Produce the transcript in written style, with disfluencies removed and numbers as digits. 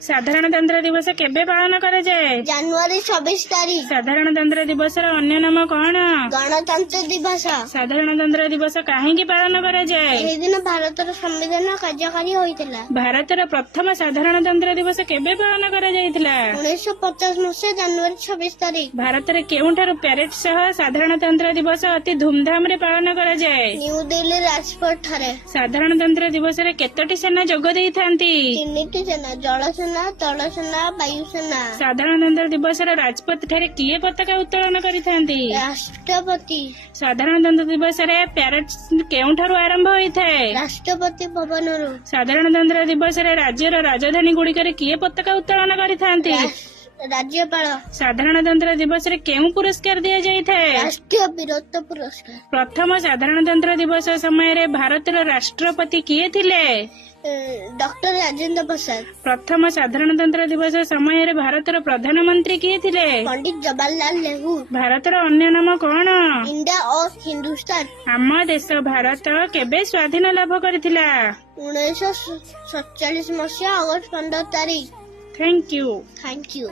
ସାଧାରଣତନ୍ତ୍ର ଦିବସ କେବେ ପାଳନ କରାଯାଏ? ଜାନୁଆରୀ 26 ତାରିଖ। ସାଧାରଣତନ୍ତ୍ର ଦିବସର ଅନ୍ୟ ନାମ କଣ? ଗଣତନ୍ତ୍ର ଦିବସ। ସାଧାରଣତନ୍ତ୍ର ଦିବସ କାହିଁକି ପାଳନ କରାଯାଏ? ଏହି ଦିନ ଭାରତର ସମ୍ବିଧାନ କାର୍ଯ୍ୟକାରୀ ହୋଇଥିଲା। ଭାରତର ପ୍ରଥମ ସାଧାରଣତନ୍ତ୍ର ଦିବସ କେବେ ପାଳନ କରାଯାଇଥିଲା? 1950 ମସିହା ଜାନୁଆରୀ 26 ତାରିଖ। ଭାରତରେ କେଉଁଠାରୁ ପ୍ୟାରେଡ୍ ସହ ସାଧାରଣତନ୍ତ୍ର ଦିବସ ଅତି ଧୁମଧାମରେ ପାଳନ କରାଯାଏ? ନ୍ୟୁ ଦିଲ୍ଲୀ ରାଜପଥ ଠାରେ। ସାଧାରଣତନ୍ତ୍ର ଦିବସରେ କେତୋଟି ସେନା ଯୋଗ ଦେଇଥାନ୍ତି? 3ଟି ସେନା, ଜଳସେନା, ସ୍ଥଳସେନା, ବାୟୁସେନା। ସାଧାରଣତନ୍ତ୍ର ଦିବସର ରାଜପଥ ଠାରେ କିଏ ପତାକା ଉତ୍ତୋଳନ କରିଥାନ୍ତି? ରାଷ୍ଟ୍ରପତି। ସାଧାରଣତନ୍ତ୍ର ଦିବସରେ ପ୍ୟାରେଡ୍ କେଉଁଠାରୁ ଆରମ୍ଭ ହୋଇଥାଏ? ରାଷ୍ଟ୍ରପତି ଭବନରୁ। ସାଧାରଣତନ୍ତ୍ର ଦିବସରେ ରାଜ୍ୟର ରାଜଧାନୀ ଗୁଡିକରେ କିଏ ପତାକା ଉତ୍ତୋଳନ କରିଥାନ୍ତି? ରାଜ୍ୟପାଳ। ସାଧାରଣତନ୍ତ୍ର ଦିବସରେ କେଉଁ ପୁରସ୍କାର ଦିଆଯାଇଥାଏ? ରାଷ୍ଟ୍ରୀୟ ବୀରତ୍ୱ ପୁରସ୍କାର। ପ୍ରଥମ ସାଧାରଣତନ୍ତ୍ର ଦିବସ ସମୟରେ ଭାରତର ରାଷ୍ଟ୍ରପତି କିଏ ଥିଲେ? ଡକ୍ଟର ରାଜେନ୍ଦ୍ର ପ୍ରସାଦ। ପ୍ରଥମ ସାଧାରଣତନ୍ତ୍ର ଦିବସ ସମୟରେ ଭାରତର ପ୍ରଧାନମନ୍ତ୍ରୀ କିଏ ଥିଲେ? ପଣ୍ଡିତ ଜବାହରଲାଲ ନେହେରୁ। ଭାରତର ଅନ୍ୟ ନାମ କଣ? ଇଣ୍ଡିଆ ଓ ହିନ୍ଦୁସ୍ତାନ। ଆମ ଦେଶ ଭାରତ କେବେ ସ୍ୱାଧୀନ ଲାଭ କରିଥିଲା? 1947 ମସିହା ଅଗଷ୍ଟ 15 ତାରିଖ। Thank you. Thank you.